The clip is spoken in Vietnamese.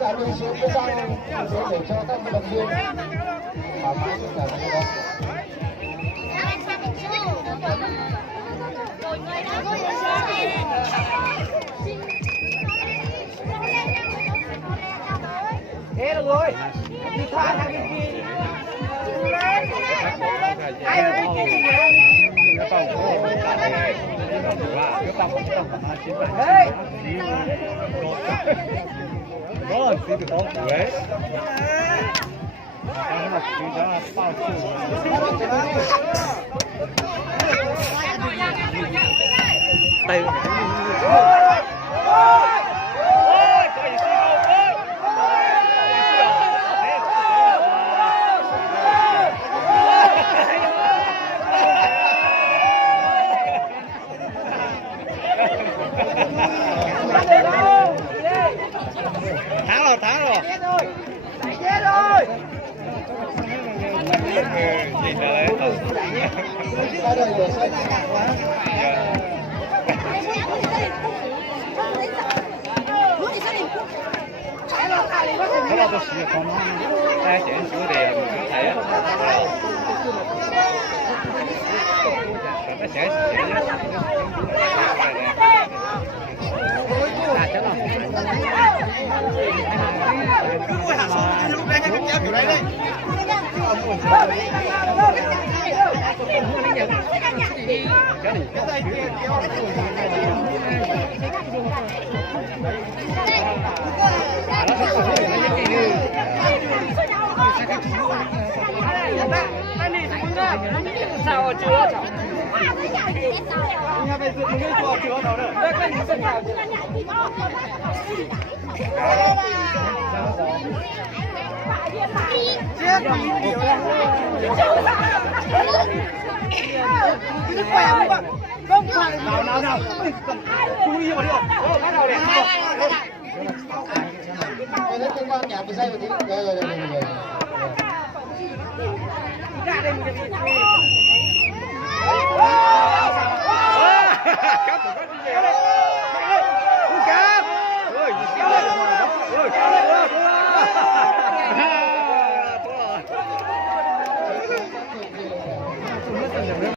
giải lùi xuống phía sau để cho các vận động viên thoải mái trên cả cái đó. Thế được rồi. Đi thoa sang bên kia. Ai ở bên kia đi nào? Hey! Đó, xin được không? Đấy. Đó là chúng ta bao trùm. Tay. Thắng rồi. Chết rồi. Gì đấy. Ra đây để xem. Cái đó tôi sử dụng cái chuyện chủ đề mình có thể nó sẽ sao chưa? Nhà về dựng một cái chùa chưa đâu nữa. Đây cái sân nào? Chết. Cái khỏe không ạ? Không phải. Nào. Chú ý vào đi. Bắt đầu đi. Cái đấy cơ quan nhà một giây một tí. Rồi. Ra đây mình